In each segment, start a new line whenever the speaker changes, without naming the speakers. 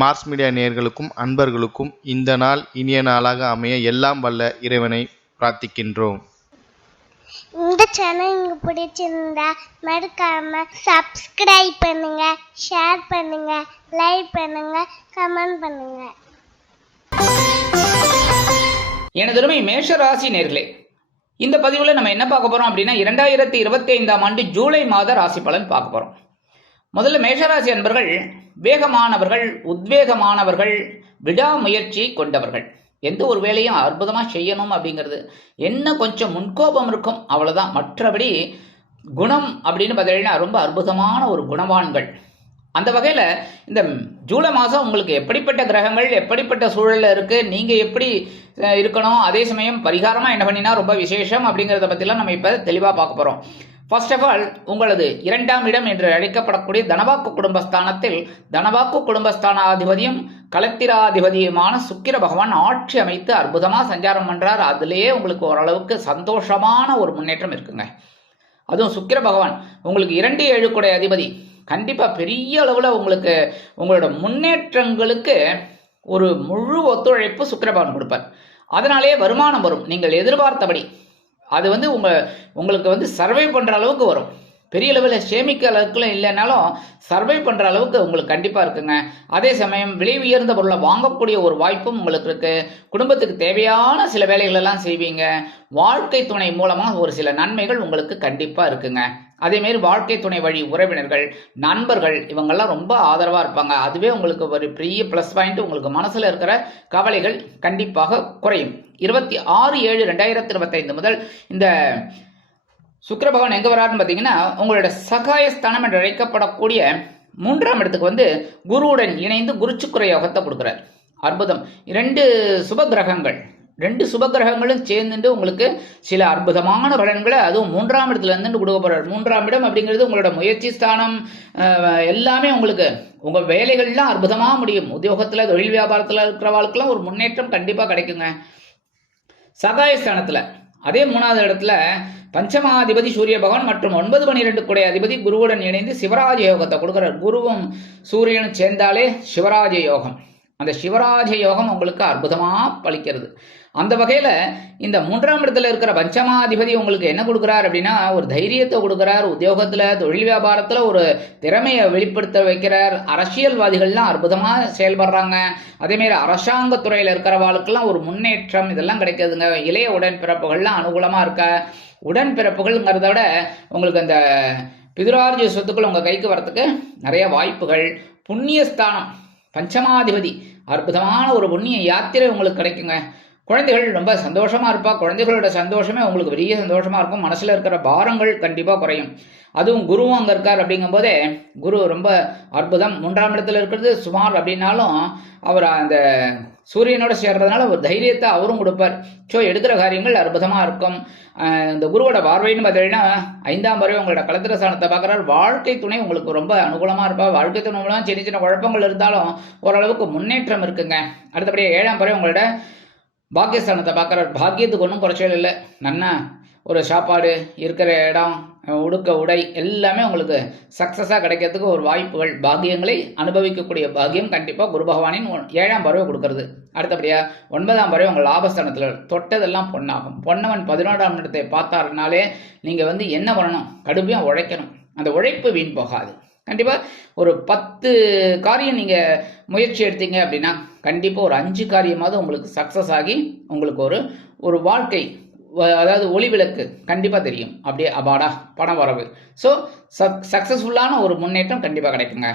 Mars media நேயர்களுக்கும் அன்பர்களுக்கும் இந்த நாள் இனிய நாளாக அமைய எல்லாம் வல்ல இறைவனை பிரார்த்திக்கின்றோம்.
இந்த சேனல் உங்களுக்கு பிடிச்சிருந்தா மறக்காம சப்ஸ்கிரைப் பண்ணுங்க ஷேர் பண்ணுங்க லைக் பண்ணுங்க கமெண்ட் பண்ணுங்க.
எனதருமை மேஷ ராசி நேர்களே இந்த பதிவில் நம்ம என்ன பார்க்க போறோம் அப்படின்னா இரண்டாயிரத்தி இருபத்தி ஐந்தாம் ஆண்டு ஜூலை மாத ராசி பலன் பார்க்க போறோம். முதல்ல மேஷராசி அன்பர்கள் வேகமானவர்கள் உத்வேகமானவர்கள் விடாமுயற்சி கொண்டவர்கள். எந்த ஒரு வேலையும் அற்புதமாக செய்யணும் அப்படிங்கிறது. என்ன கொஞ்சம் முன்கோபம் இருக்கும் அவ்வளோதான் மற்றபடி குணம் அப்படின்னு பார்த்தீங்கன்னா ரொம்ப அற்புதமான ஒரு குணவான்கள். அந்த வகையில் இந்த ஜூலை மாதம் உங்களுக்கு எப்படிப்பட்ட கிரகங்கள் எப்படிப்பட்ட சூழலில் இருக்குது நீங்கள் எப்படி இருக்கணும் அதே சமயம் பரிகாரமாக என்ன பண்ணினா ரொம்ப விசேஷம் அப்படிங்கிறத பற்றிலாம் நம்ம இப்போ தெளிவாக பார்க்க போகிறோம் ஃபர்ஸ்ட் ஆஃப் ஆல் உங்களது இரண்டாம் இடம் என்று அழைக்கப்படக்கூடிய தனவாக்கு குடும்பஸ்தானத்தில் தனவாக்கு குடும்பஸ்தானாதிபதியும் கலத்திராதிபதியுமான சுக்கிர பகவான் ஆட்சி அமைத்து அற்புதமாக சஞ்சாரம் பண்ணுறார் அதுலேயே உங்களுக்கு ஓரளவுக்கு சந்தோஷமான ஒரு முன்னேற்றம் இருக்குங்க. அதுவும் சுக்கிர பகவான் உங்களுக்கு இரண்டு ஏழு கூட அதிபதி. கண்டிப்பாக பெரிய அளவில் உங்களுக்கு உங்களோட முன்னேற்றங்களுக்கு ஒரு முழு ஒத்துழைப்பு சுக்கிர பகவான் கொடுப்பார். அதனாலேயே வருமானம் வரும். நீங்கள் எதிர்பார்த்தபடி அது வந்து உங்கள் உங்களுக்கு வந்து சர்வை பண்ணுற அளவுக்கு வரும். பெரிய லெவலில் சேமிக்க அளவுக்குலாம் இல்லைனாலும் சர்வை பண்ணுற அளவுக்கு உங்களுக்கு கண்டிப்பாக இருக்குங்க. அதே சமயம் விலை உயர்ந்த பொருளை வாங்கக்கூடிய ஒரு வாய்ப்பும் உங்களுக்கு இருக்குது குடும்பத்துக்கு தேவையான சில வேலைகளெல்லாம் செய்வீங்க. வாழ்க்கை துணை மூலமாக ஒரு சில நன்மைகள் உங்களுக்கு கண்டிப்பாக இருக்குங்க. அதேமாரி வாழ்க்கை துணை வழி உறவினர்கள் நண்பர்கள் இவங்கெல்லாம் ரொம்ப ஆதரவாக இருப்பாங்க. அதுவே உங்களுக்கு ஒரு பெரிய ப்ளஸ் பாயிண்ட் உங்களுக்கு மனசில் இருக்கிற கவலைகள் கண்டிப்பாக குறையும். இருபத்தி ஆறு ஏழு ரெண்டாயிரத்தி இருபத்தைந்து முதல் இந்த சுக்கர பகவான் எங்கே வராருன்னு பார்த்தீங்கன்னா உங்களோட சகாயஸ்தானம் என்று அழைக்கப்படக்கூடிய மூன்றாம் இடத்துக்கு வந்து குருவுடன் இணைந்து குருச்சுக்குர யோகத்தை கொடுக்குறார். அற்புதம். ரெண்டு சுப கிரகங்கள். ரெண்டு சுபகிரகங்களும் சேர்ந்துட்டு உங்களுக்கு சில அற்புதமான பலன்களை அதுவும் மூன்றாம் இடத்துல இருந்து கொடுக்க போகிறார் மூன்றாம் இடம் அப்படிங்கிறது உங்களோட முயற்சி ஸ்தானம். எல்லாமே உங்களுக்கு உங்கள் வேலைகள்லாம் அற்புதமாக முடியும். உத்தியோகத்தில் தொழில் வியாபாரத்தில் இருக்கிறவாளுக்கெல்லாம் ஒரு முன்னேற்றம் கண்டிப்பாக கிடைக்குங்க. சகாயஸ்தானத்தில் அதே மூணாவது இடத்துல பஞ்சமாதிபதி சூரிய பகவான் மற்றும் ஒன்பது பனிரெண்டு குடைய அதிபதி குருவுடன் இணைந்து சிவராஜ யோகத்தை கொடுக்குறார். குருவும் சூரியனும் சேர்ந்தாலே சிவராஜ யோகம். அந்த சிவராஜ யோகம் உங்களுக்கு அற்புதமாக பலிக்கிறது அந்த வகையில் இந்த மூன்றாம் இடத்துல இருக்கிற பஞ்சமாதிபதி உங்களுக்கு என்ன கொடுக்குறார் அப்படின்னா ஒரு தைரியத்தை கொடுக்குறார் உத்தியோகத்தில் தொழில் வியாபாரத்தில் ஒரு திறமையை வெளிப்படுத்த வைக்கிறார். அரசியல்வாதிகள்லாம் அற்புதமாக செயல்படுறாங்க. அதேமாரி அரசாங்கத்துறையில் இருக்கிறவாளுக்கெல்லாம் ஒரு முன்னேற்றம் இதெல்லாம் கிடைக்காதுங்க. இளைய உடன்பிறப்புகள்லாம் அனுகூலமாக இருக்க. உடன்பிறப்புகள்ங்கிறத விட உங்களுக்கு அந்த பிதுரார்ஜ சொத்துக்கள் உங்கள் கைக்கு வரத்துக்கு நிறைய வாய்ப்புகள். புண்ணியஸ்தானம் பஞ்சமாதிபதி அற்புதமான ஒரு புண்ணிய யாத்திரை உங்களுக்கு கிடைக்குங்க. குழந்தைகள் ரொம்ப சந்தோஷமாக இருப்பா. குழந்தைகளோட சந்தோஷமே உங்களுக்கு பெரிய சந்தோஷமாக இருக்கும். மனசில் இருக்கிற பாரங்கள் கண்டிப்பாக குறையும். அதுவும் குருவும் அங்கே இருக்கார் அப்படிங்கும்போதே குரு ரொம்ப அற்புதம். மூன்றாம் இடத்துல இருக்கிறது சுமார் அப்படின்னாலும் அவர் அந்த சூரியனோட சேர்றதுனால ஒரு தைரியத்தை அவரும் கொடுப்பார். ஸோ எடுக்கிற காரியங்கள் அற்புதமாக இருக்கும். இந்த குருவோட பார்வைன்னு பார்த்தீங்கன்னா ஐந்தாம் பறவை உங்களோட கலத்திர சாணத்தை பார்க்குறாரு. வாழ்க்கை துணை உங்களுக்கு ரொம்ப அனுகூலமாக இருப்பா. வாழ்க்கை துணை மூலம் சின்ன சின்ன குழப்பங்கள் இருந்தாலும் ஓரளவுக்கு முன்னேற்றம் இருக்குங்க. அடுத்தபடியாக ஏழாம் பறவை உங்களோட பாக்கியஸ்தானத்தை பார்க்குற பாக்கியத்துக்கு ஒன்றும் குறைச்சல் இல்லை. நன்னா ஒரு சாப்பாடு இருக்கிற இடம் உடுக்க உடை எல்லாமே உங்களுக்கு சக்ஸஸாக கிடைக்கிறதுக்கு ஒரு வாய்ப்புகள். பாக்கியங்களை அனுபவிக்கக்கூடிய பாக்கியம் கண்டிப்பாக குரு பகவானின் ஏழாம் பறவை கொடுக்கறது. அடுத்தபடியாக ஒன்பதாம் பறவை உங்கள் லாபஸ்தானத்தில் தொட்டதெல்லாம் பொண்ணாகும். பொன்னவன் பதினோராம் இடத்தை பார்த்தாருனாலே நீங்கள் வந்து என்ன பண்ணணும்? கடுமையாக உழைக்கணும். அந்த உழைப்பு வீண் போகாது. கண்டிப்பாக ஒரு பத்து காரியம் நீங்கள் முயற்சி எடுத்தீங்க அப்படின்னா கண்டிப்பாக ஒரு அஞ்சு காரியமாவது உங்களுக்கு சக்ஸஸ் ஆகி உங்களுக்கு ஒரு ஒரு வாழ்க்கை அதாவது ஒளி விளக்கு கண்டிப்பாக தெரியும். அப்படியே அபாடா பணம் வரவு. ஸோ சக் சக்ஸஸ்ஃபுல்லான ஒரு முன்னேற்றம் கண்டிப்பாக கிடைக்குங்க.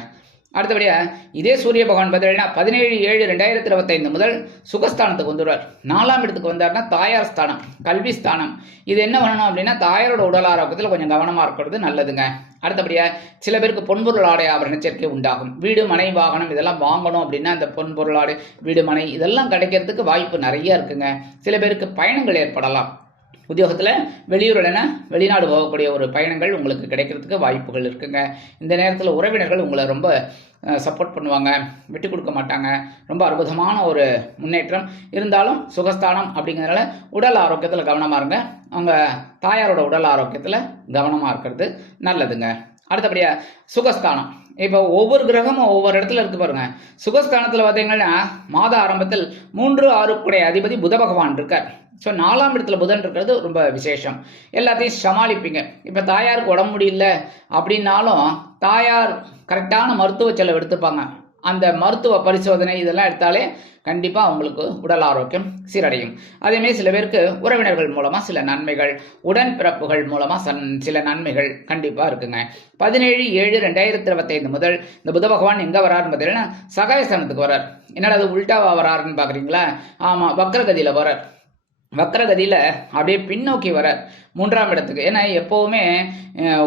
அடுத்தபடியாக இதே சூரிய பகவான் பார்த்தீங்கன்னா பதினேழு ஏழு ரெண்டாயிரத்தி இருபத்தைந்து முதல் சுகஸ்தானத்துக்கு வந்துடுவார். நாலாம் இடத்துக்கு வந்தார்னா தாயார் ஸ்தானம் கல்வி ஸ்தானம். இது என்ன பண்ணணும் அப்படின்னா தாயாரோட உடல் ஆரோக்கியத்தில் கொஞ்சம் கவனமாக இருக்கிறது நல்லதுங்க. அடுத்தபடியாக சில பேருக்கு பொன்பொருள் ஆடை ஆபரண சேர்க்கை உண்டாகும். வீடு மனை வாகனம் இதெல்லாம் வாங்கணும் அப்படின்னா அந்த பொன்பொருள் ஆடை வீடு மனை இதெல்லாம் கிடைக்கிறதுக்கு வாய்ப்பு நிறைய இருக்குங்க. சில பேருக்கு பயணங்கள் ஏற்படலாம். உத்தியோகத்தில் வெளியூர் இல்லைன்னா வெளிநாடு போகக்கூடிய ஒரு பயணங்கள் உங்களுக்கு கிடைக்கிறதுக்கு வாய்ப்புகள் இருக்குங்க. இந்த நேரத்தில் உறவினர்கள் உங்களை ரொம்ப சப்போர்ட் பண்ணுவாங்க. விட்டு கொடுக்க மாட்டாங்க. ரொம்ப அற்புதமான ஒரு முன்னேற்றம். இருந்தாலும் சுகஸ்தானம் அப்படிங்கிறதுனால உடல் ஆரோக்கியத்தில் கவனமாக இருங்க. அவங்க தாயாரோட உடல் ஆரோக்கியத்தில் கவனமாக இருக்கிறது நல்லதுங்க. அடுத்தபடியாக சுகஸ்தானம். இப்போ ஒவ்வொரு கிரகமும் ஒவ்வொரு இடத்துல இருக்கு பாருங்க. சுகஸ்தானத்தில் பார்த்தீங்கன்னா மாத ஆரம்பத்தில் மூன்று ஆறு அதிபதி புத பகவான் இருக்கார். ஸோ நாலாம் இடத்துல புதன் இருக்கிறது ரொம்ப விசேஷம். எல்லாத்தையும் சமாளிப்பீங்க. இப்போ தாயாருக்கு உடம்பு முடியல அப்படின்னாலும் தாயார் கரெக்டான மருத்துவ செலவு எடுத்துப்பாங்க. அந்த மருத்துவ பரிசோதனை இதெல்லாம் எடுத்தாலே கண்டிப்பாக அவங்களுக்கு உடல் ஆரோக்கியம் சீரடையும். அதேமாரி சில பேருக்கு உறவினர்கள் மூலமாக சில நன்மைகள் உடன்பிறப்புகள் மூலமாக சன் சில நன்மைகள் கண்டிப்பாக இருக்குங்க. பதினேழு ஏழு ரெண்டாயிரத்தி இருபத்தைந்து முதல் இந்த புத பகவான் எங்கே வராருன்னு பார்த்தீங்கன்னா சகாயஸ்தானத்துக்கு வரார். என்னடா அது உல்டாவா வராருன்னு பார்க்குறீங்களா ஆமாம் வக்ரகதியில் வரார். வக்கரகதியில் அப்படியே பின்னோக்கி வர மூன்றாம் இடத்துக்கு. ஏன்னா எப்போவுமே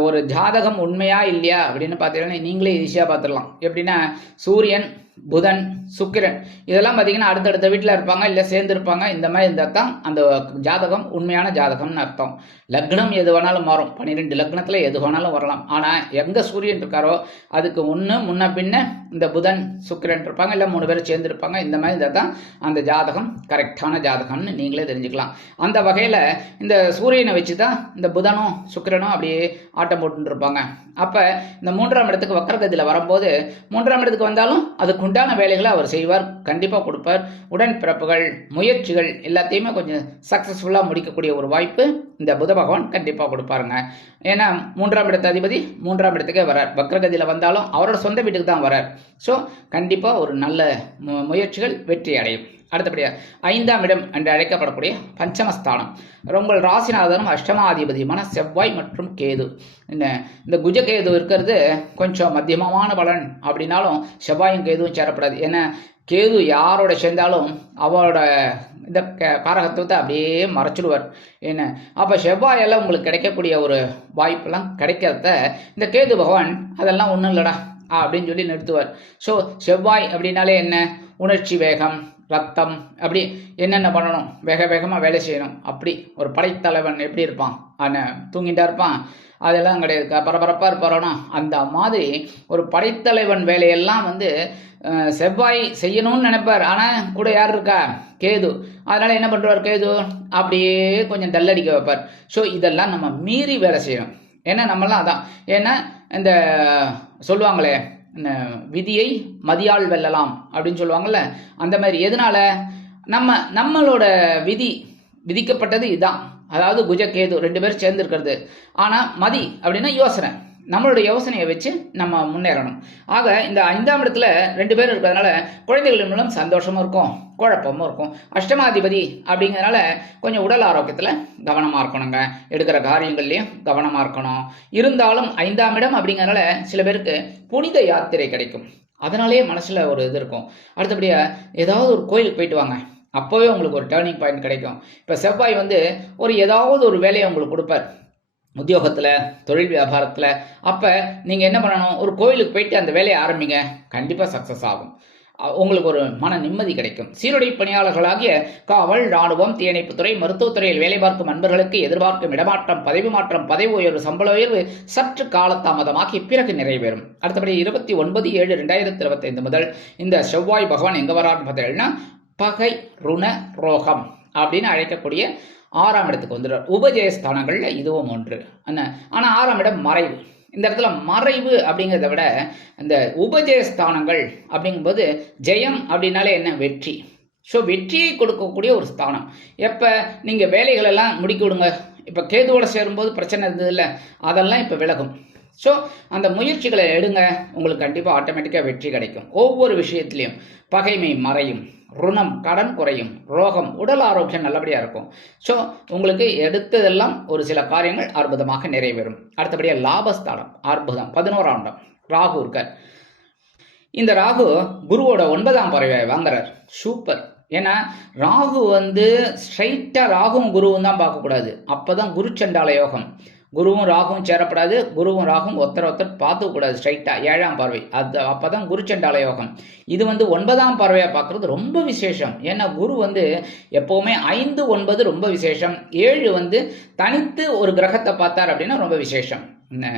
ஒரு ஜாதகம் உண்மையா இல்லையா அப்படின்னு பார்த்தீங்கன்னா நீங்களே ஈஸியாக பார்த்துடலாம். எப்படின்னா சூரியன் புதன் சுக்கிரன். இதெல்லாம் பார்த்தீங்கன்னா அடுத்தடுத்த வீட்டில் இருப்பாங்க இல்லை சேர்ந்துருப்பாங்க. இந்த மாதிரி இருந்தால் தான் அந்த ஜாதகம் உண்மையான ஜாதகம்னு அர்த்தம். லக்னம் எது வேணாலும் மாறும். பன்னிரெண்டு லக்னத்தில் எது வேணாலும் வரலாம். ஆனால் எங்கே சூரியன் இருக்காரோ அதுக்கு ஒன்று முன்ன பின்ன இந்த புதன் சுக்கிரன் இருப்பாங்க இல்லை மூணு பேர் சேர்ந்துருப்பாங்க. இந்த மாதிரி இருந்தால் தான் அந்த ஜாதகம் கரெக்டான ஜாதகம்னு நீங்களே தெரிஞ்சுக்கலாம். அந்த வகையில் இந்த சூரியனை வச்சு தான் இந்த புதனும் சுக்கிரனும் அப்படியே ஆட்டம் போட்டுருப்பாங்க அப்போ இந்த மூன்றாம் இடத்துக்கு வக்கரகதியில் வரும்போது மூன்றாம் இடத்துக்கு வந்தாலும் அதுக்கு உண்டான வேலைகளை அவர் செய்வார் கண்டிப்பாக கொடுப்பார். உடன்பிறப்புகள் முயற்சிகள் எல்லாத்தையுமே கொஞ்சம் சக்ஸஸ்ஃபுல்லாக முடிக்கக்கூடிய ஒரு வாய்ப்பு இந்த புத பகவான் கண்டிப்பாக கொடுப்பாருங்க. ஏன்னா மூன்றாம் இடத்த அதிபதி மூன்றாம் இடத்துக்கே வரார். வக்ரகதியில் வந்தாலும் அவரோட சொந்த வீட்டுக்கு தான் வரார். ஸோ கண்டிப்பாக ஒரு நல்ல முயற்சிகள் வெற்றி அடையும். அடுத்தபடியாக ஐந்தாம் இடம் என்று அழைக்கப்படக்கூடிய பஞ்சமஸ்தானம். உங்கள் ராசிநாதனும் அஷ்டமாதிபதியுமான செவ்வாய் மற்றும் கேது. இந்த இந்த குஜகேது இருக்கிறது கொஞ்சம் மத்தியமமான பலன். அப்படின்னாலும் செவ்வாயும் கேதுவும் சேரப்படாது. ஏன்னா கேது யாரோட சேர்ந்தாலும் அவரோட இந்த க- காரகத்துவத்தை அப்படியே மறைச்சிடுவார். என்ன அப்போ செவ்வாயெல்லாம் உங்களுக்கு கிடைக்கக்கூடிய ஒரு வாய்ப்பெல்லாம் கிடைக்கிறத இந்த கேது பகவான் அதெல்லாம் ஒன்றும் இல்லைடா அப்படின்னு சொல்லி நிறுத்துவார். ஸோ செவ்வாய் அப்படின்னாலே என்ன? உணர்ச்சி வேகம் ரத்தம் அப்படி என்னென்ன பண்ணணும்? வேக வேகமாக வேலை செய்யணும். அப்படி ஒரு படைத்தலைவன் எப்படி இருப்பான்? ஆனால் தூங்கிட்டா இருப்பான். அதெல்லாம் கிடையாது. பரபரப்பாக இருப்பாரோனா? அந்த மாதிரி ஒரு படைத்தலைவன் வேலையெல்லாம் வந்து செவ்வாய் செய்யணும்னு நினைப்பார். ஆனால் கூட யார் இருக்கா? கேது. அதனால் என்ன பண்ணுறார் கேது? அப்படியே கொஞ்சம் டல்லடிக்க வைப்பார். ஸோ இதெல்லாம் நம்ம மீறி வேலை செய்யணும். ஏன்னா நம்மலாம் அதான். ஏன்னா இந்த சொல்லுவாங்களே விதியை மதியால் வெல்லலாம் அப்படின்னு சொல்லுவாங்கல்ல அந்த மாதிரி. எதனால? நம்ம நம்மளோட விதி விதிக்கப்பட்டது இதுதான் அதாவது குஜ கேது ரெண்டு பேரும் சேர்ந்துருக்கிறது. ஆனால் மதி அப்படின்னா யோசனை. நம்மளோட யோசனையை வச்சு நம்ம முன்னேறணும். ஆக இந்த ஐந்தாம் இடத்துல ரெண்டு பேரும் இருக்கிறதுனால குழந்தைகள் மூலம் சந்தோஷமும் இருக்கும் குழப்பமும் இருக்கும். அஷ்டமாதிபதி அப்படிங்கிறதுனால கொஞ்சம் உடல் ஆரோக்கியத்தில் கவனமாக இருக்கணுங்க. எடுக்கிற காரியங்கள்லையும் கவனமாக இருக்கணும். இருந்தாலும் ஐந்தாம் இடம் அப்படிங்கிறனால சில பேருக்கு புனித யாத்திரை கிடைக்கும். அதனாலேயே மனசில் ஒரு இது இருக்கும். அடுத்தபடியாக ஏதாவது ஒரு கோயிலுக்கு போயிட்டு வாங்க. அப்போவே உங்களுக்கு ஒரு டேர்னிங் பாயிண்ட் கிடைக்கும். இப்போ செவ்வாய் வந்து ஒரு ஏதாவது ஒரு வேலையை உங்களுக்கு கொடுப்பார். உத்தியோகத்தில் தொழில் வியாபாரத்தில் அப்போ நீங்கள் என்ன பண்ணணும்? ஒரு கோயிலுக்கு போயிட்டு அந்த வேலையை ஆரம்பிங்க. கண்டிப்பாக சக்ஸஸ் ஆகும். உங்களுக்கு ஒரு மன நிம்மதி கிடைக்கும். சீருடை பணியாளர்களாகிய காவல் ராணுவம் தீயணைப்புத்துறை மருத்துவத்துறையில் வேலை பார்க்கும் அன்பர்களுக்கு எதிர்பார்க்கும் இடமாற்றம் பதவி மாற்றம் பதவி உயர்வு சம்பள உயர்வு சற்று காலதாமதமாகி பிறகு நிறைவேறும். அடுத்தபடி இருபத்தி ஒன்பது ஏழு ரெண்டாயிரத்தி இருபத்தைந்து முதல் இந்த செவ்வாய் பகவான் எங்கே வராருன்னு பார்த்தீங்கன்னா பகை ருண ரோகம் அப்படின்னு அழைக்கக்கூடிய ஆறாம் இடத்துக்கு வந்துடுறார். உபஜயஸ்தானங்கள்ல இதுவும் ஒன்று. என்ன? ஆனால் ஆறாம் இடம் மறைவு. இந்த இடத்துல மறைவு அப்படிங்கிறத விட இந்த உபஜயஸ்தானங்கள் அப்படிங்கும்போது ஜெயம் அப்படின்னாலே என்ன? வெற்றி. ஸோ வெற்றியை கொடுக்கக்கூடிய ஒரு ஸ்தானம். எப்போ? நீங்கள் வேலைகளெல்லாம் எல்லாம் முடிக்க விடுங்க. இப்போ கேதுவோட சேரும்போது பிரச்சனை இருந்ததில்ல. அதெல்லாம் இப்போ விலகும். ஸோ அந்த முயற்சிகளை எடுங்க. உங்களுக்கு கண்டிப்பாக ஆட்டோமேட்டிக்காக வெற்றி கிடைக்கும். ஒவ்வொரு விஷயத்துலையும் பகைமை மறையும் ருணம் கடன் குறையும் ரோகம் உடல் ஆரோக்கியம் நல்லபடியாக இருக்கும். ஸோ உங்களுக்கு எடுத்ததெல்லாம் ஒரு சில காரியங்கள் அற்புதமாக நிறைவேறும். அடுத்தபடியாக லாபஸ்தானம் அற்புதம் பதினோராம் இடம் ராகு இருக்கார். இந்த ராகு குருவோட ஒன்பதாம் பறவை வாங்குறார். சூப்பர் ஏன்னா ராகு வந்து ஸ்ட்ரைட்டாக ராகுவும் குருவும் தான் பார்க்கக்கூடாது. அப்போ தான் குரு சண்டால யோகம். குருவும் ராகுவும் சேரப்படாது குருவும் ராகும் ஒருத்தர் ஒருத்தர் பார்த்துக்கூடாது ஸ்ட்ரைட்டாக ஏழாம் பார்வை. அது அப்போ தான் குரு யோகம். இது வந்து ஒன்பதாம் பார்வையாக பார்க்குறது ரொம்ப விசேஷம். ஏன்னா குரு வந்து எப்போவுமே ஐந்து ஒன்பது ரொம்ப விசேஷம். ஏழு வந்து தனித்து ஒரு கிரகத்தை பார்த்தார் அப்படின்னா ரொம்ப விசேஷம். என்ன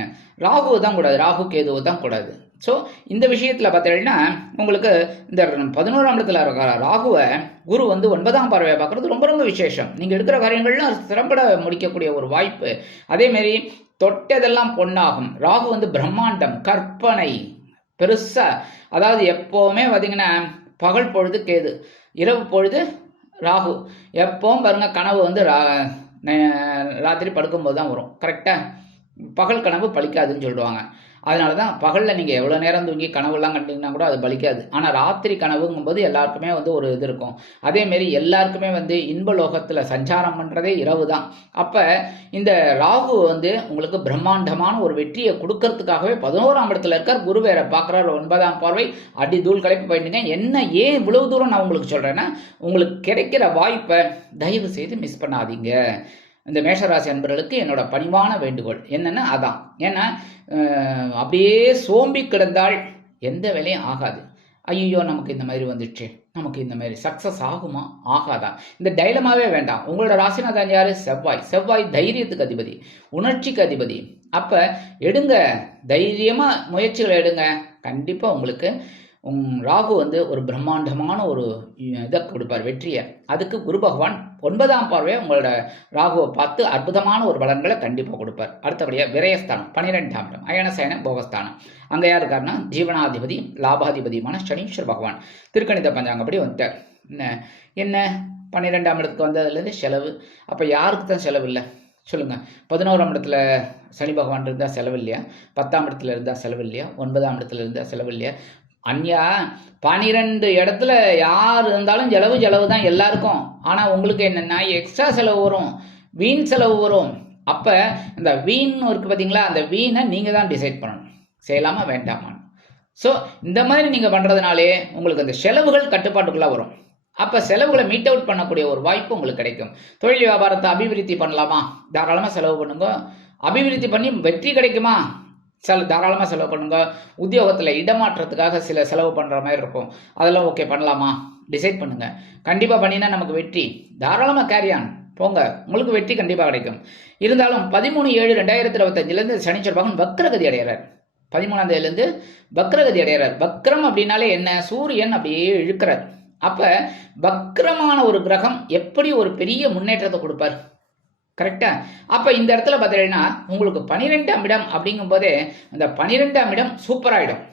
ராகு தான் கூடாது ராகு கேதுவை தான் கூடாது. ஸோ இந்த விஷயத்தில் பார்த்தீங்கன்னா உங்களுக்கு இந்த பதினோராம் இடத்துல இருக்கிற ராகுவை குரு வந்து ஒன்பதாம் பார்வையை பார்க்குறது ரொம்ப ரொம்ப விசேஷம். நீங்கள் எடுக்கிற காரியங்கள்லாம் திறம்பட முடிக்கக்கூடிய ஒரு வாய்ப்பு. அதேமாரி தொட்டதெல்லாம் பொன்னாகும். ராகு வந்து பிரம்மாண்டம் கற்பனை பெருசா. அதாவது எப்போவுமே பார்த்தீங்கன்னா பகல் பொழுது கேது இரவு பொழுது ராகு. எப்பவும் பாருங்கள் கனவு வந்து ரா ராத்திரி படுக்கும்போது தான் வரும் கரெக்டாக பகல் கனவு பலிக்காதுன்னு சொல்லுவாங்க. அதனால தான் பகலில் நீங்கள் எவ்வளோ நேரம் தூங்கி கனவுலாம் கண்டிங்கன்னா கூட அது பலிக்காது ஆனால் ராத்திரி கனவுங்கும்போது எல்லாருக்குமே வந்து ஒரு இது இருக்கும். அதேமாரி எல்லாருக்குமே வந்து இன்பலோகத்தில் சஞ்சாரம் பண்ணுறதே இரவு தான் அப்போ இந்த ராகு வந்து உங்களுக்கு பிரம்மாண்டமான ஒரு வெற்றியை கொடுக்கறதுக்காகவே பதினோராம் இடத்துல இருக்கார். குரு வேற பார்க்குறாரு. ஒன்பதாம் பார்வை அடி தூள் கலைப்பு போயிட்டீங்க என்ன ஏன் இவ்வளவு தூரம் நான் உங்களுக்கு சொல்கிறேன்னா உங்களுக்கு கிடைக்கிற வாய்ப்பை தயவு செய்து மிஸ் பண்ணாதீங்க. இந்த மேஷராசி அன்பர்களுக்கு என்னோட பணிவான வேண்டுகோள். என்னென்னா அதான். ஏன்னா அப்படியே சோம்பி கிடந்தால் எந்த வேலையும் ஆகாது. ஐயோ நமக்கு இந்த மாதிரி வந்துடுச்சு. நமக்கு இந்த மாதிரி சக்ஸஸ் ஆகுமா? ஆகாதா? இந்த டைலமாவே வேண்டாம். உங்களோட ராசிநாதன் யார்? செவ்வாய். செவ்வாய் தைரியத்துக்கு அதிபதி. உணர்ச்சிக்கு அதிபதி. அப்போ எடுங்க. தைரியமாக முயற்சிகளை எடுங்க. கண்டிப்பாக உங்களுக்கு ராகு வந்து ஒரு பிரம்மாண்டமான ஒரு இதை கொடுப்பார் வெற்றியை. அதுக்கு குரு பகவான் ஒன்பதாம் பார்வையை உங்களோட ராகுவை பார்த்து அற்புதமான ஒரு பலன்களை கண்டிப்பாக கொடுப்பார். அடுத்தபடியாக விரயஸ்தானம் பன்னிரெண்டாம் இடம் அயனசயன போகஸ்தானம். அங்கே யார் இருக்காருன்னா ஜீவனாதிபதி லாபாதிபதியுமான சனீஸ்வர பகவான். திருக்கணித பஞ்சாங்கப்படி வந்துட்டார். என்ன என்ன? பன்னிரெண்டாம் இடத்துக்கு வந்ததுலேருந்து செலவு. அப்போ யாருக்கு தான் செலவு இல்லை? சொல்லுங்கள் பதினோராம் இடத்துல சனி பகவான் இருந்தால் செலவு இல்லையா? பத்தாம் இடத்துல இருந்தால் செலவு இல்லையா? ஒன்பதாம் இடத்துல இருந்தால் செலவு இல்லையா? அந்யா பனிரெண்டு இடத்துல யார் இருந்தாலும் செலவு செலவு தான் எல்லாருக்கும். ஆனால் உங்களுக்கு என்னென்னா எக்ஸ்ட்ரா செலவு வரும் வீண் செலவு வரும். அப்போ இந்த வீண் இருக்குது பார்த்தீங்களா அந்த வீணை நீங்கள் தான் டிசைட் பண்ணணும். செய்யலாமா வேண்டாமான்னு ஸோ இந்த மாதிரி நீங்கள் பண்ணுறதுனாலே உங்களுக்கு அந்த செலவுகள் கட்டுப்பாட்டுக்குள்ளே வரும். அப்போ செலவுகளை மீட் அவுட் பண்ணக்கூடிய ஒரு வாய்ப்பு உங்களுக்கு கிடைக்கும். தொழில் வியாபாரத்தை அபிவிருத்தி பண்ணலாமா? தாராளமாக செலவு பண்ணுங்க. அபிவிருத்தி பண்ணி வெற்றி கிடைக்குமா? செல தாராளமாக செலவு பண்ணுங்க. உத்தியோகத்தில் இடமாற்றத்துக்காக சில செலவு பண்ணுற மாதிரி இருக்கும். அதெல்லாம் ஓகே பண்ணலாமா? டிசைட் பண்ணுங்கள் கண்டிப்பாக பண்ணினா நமக்கு வெற்றி. தாராளமாக கேரியான் போங்க. உங்களுக்கு வெற்றி கண்டிப்பாக கிடைக்கும். இருந்தாலும் பதிமூணு ஏழு ரெண்டாயிரத்தி இருபத்தஞ்சிலேருந்து சனிச்சர் பகவான் வக்ரகதி அடைகிறார் பதிமூணாம் தேதியிலேருந்து வக்ரகதி அடைகிறார் வக்ரம் அப்படின்னாலே என்ன? சூரியன் அப்படியே இழுக்கிறார். அப்போ வக்ரமான ஒரு கிரகம் எப்படி ஒரு பெரிய முன்னேற்றத்தை கொடுப்பார்? கரெக்டா அப்ப இந்த இடத்துல பார்த்தீங்கன்னா உங்களுக்கு பனிரெண்டாம் இடம் அப்படிங்கும் போதே அந்த பனிரெண்டாம் இடம் சூப்பராயிடும்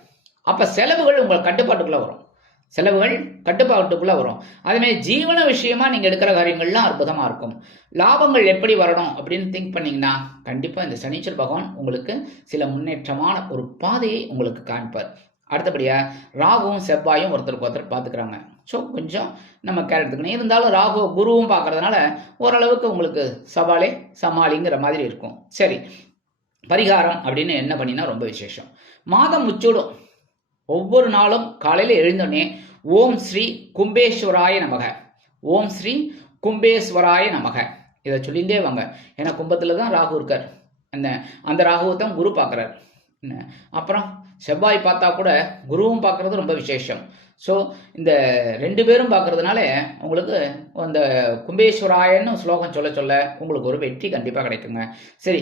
அப்ப செலவுகள் உங்கள் கட்டுப்பாட்டுக்குள்ள வரும். செலவுகள் கட்டுப்பாட்டுக்குள்ள வரும். அதேமாதிரி ஜீவன விஷயமா நீங்க எடுக்கிற காரியங்கள்லாம் அற்புதமா இருக்கும். லாபங்கள் எப்படி வரணும் அப்படின்னு திங்க் பண்ணீங்கன்னா கண்டிப்பா இந்த சனீச்சர் பகவான் உங்களுக்கு சில முன்னேற்றமான ஒரு பாதையை உங்களுக்கு காண்பார். அடுத்தபடியா ராகுவும் செவ்வாயும் ஒருத்தருக்கு ஒருத்தர் பார்த்துக்கிறாங்க. ஸோ கொஞ்சம் நம்ம கேர் எடுத்துக்கணும். இருந்தாலும் ராகு குருவும் பார்க்கறதுனால ஓரளவுக்கு உங்களுக்கு சவாலே சமாளிங்கிற மாதிரி இருக்கும். சரி. பரிகாரம் அப்படின்னு என்ன பண்ணினா ரொம்ப விசேஷம். மாதம் முச்சூடும். ஒவ்வொரு நாளும் காலையில் எழுந்தோடனே ஓம் ஸ்ரீ கும்பேஸ்வராய நமக. ஓம் ஸ்ரீ கும்பேஸ்வராய நமக. இதை சொல்லிகிட்டே வாங்க. ஏன்னா கும்பத்தில் தான் ராகு இருக்கார். அந்த அந்த ராகுவை தான் குரு பார்க்குறார். என்ன? அப்புறம்? செவ்வாய் பார்த்தா கூட குருவும் பார்க்குறது ரொம்ப விசேஷம். ஸோ இந்த ரெண்டு பேரும் பார்க்கறதுனால உங்களுக்கு அந்த கும்பேஸ்வராயன்னு ஸ்லோகம் சொல்ல சொல்ல உங்களுக்கு ஒரு வெற்றி கண்டிப்பாக கிடைக்குங்க. சரி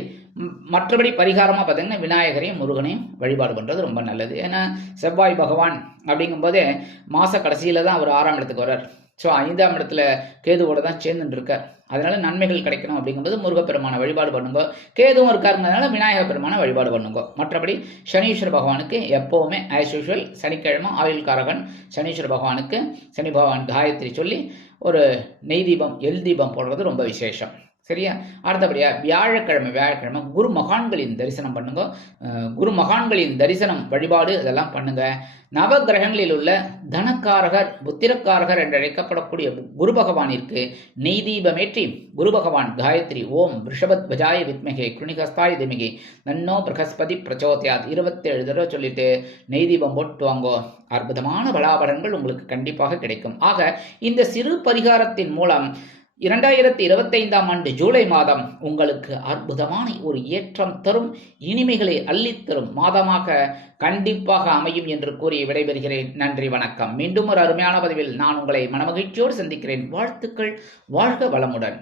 மற்றபடி பரிகாரமாக பார்த்தீங்கன்னா விநாயகரையும் முருகனையும் வழிபாடு பண்ணுறது ரொம்ப நல்லது. ஏன்னா செவ்வாய் பகவான் அப்படிங்கும்போதே மாத கடைசியில் தான் அவர் ஆறாம் இடத்துக்கு வர்றார். ஸோ ஐந்தாம் இடத்துல கேதுவோட தான் சேர்ந்துட்டு இருக்கார் அதனால நன்மைகள் கிடைக்கணும் அப்படிங்கும்போது முருகப்பெருமான வழிபாடு பண்ணுங்க. கேதுவும் இருக்காருங்கிறதுனால விநாயகர் பெருமான வழிபாடு பண்ணுங்க. மற்றபடி சனீஸ்வர பகவானுக்கு எப்போவுமே ஆஸ் யூஷுவல் சனிக்கிழமை ஆயுள் காரகன் சனீஸ்வர பகவானுக்கு சனி பகவான் காயத்ரி சொல்லி ஒரு நெய் தீபம் எல் தீபம் போடுறது ரொம்ப விசேஷம். சரியா? அடுத்தபடியா வியாழக்கிழமை வியாழக்கிழமை குரு மகான்களின் தரிசனம் பண்ணுங்க. குரு மகான்களின் தரிசனம் வழிபாடு இதெல்லாம் பண்ணுங்க. நவ கிரகங்களில் உள்ள தனக்காரகர் புத்திரக்காரகர் என்று அழைக்கப்படக்கூடிய குரு பகவானிற்கு நெய் தீபமேற்றி குரு பகவான் காயத்ரி ஓம் ரிஷபத் பஜாய வித்மகே குணிகஸ்தாய திமிகே நன்னோ பிரகஸ்பதி பிரச்சோதயாத் இருபத்தேழு தடவை சொல்லிட்டு நெய் தீபம் போட்டு வாங்கோ. அற்புதமான பலாபலன்கள் உங்களுக்கு கண்டிப்பாக கிடைக்கும். ஆக இந்த சிறு பரிகாரத்தின் மூலம் இரண்டாயிரத்தி இருபத்தைந்தாம் ஆண்டு ஜூலை மாதம் உங்களுக்கு அற்புதமான ஒரு ஏற்றம் தரும் இனிமைகளை அள்ளித்தரும் மாதமாக கண்டிப்பாக அமையும் என்று கூறி விடைபெறுகிறேன். நன்றி வணக்கம். மீண்டும் ஒரு அருமையான பதிவில் நான் உங்களை மனமகிழ்ச்சியோடு சந்திக்கிறேன். வாழ்த்துக்கள். வாழ்க வளமுடன்.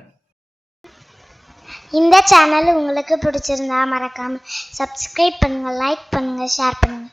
இந்த சேனல் உங்களுக்கு பிடிச்சிருந்தா மறக்காம சப்ஸ்கிரைப் பண்ணுங்க லைக் பண்ணுங்க ஷேர் பண்ணுங்க.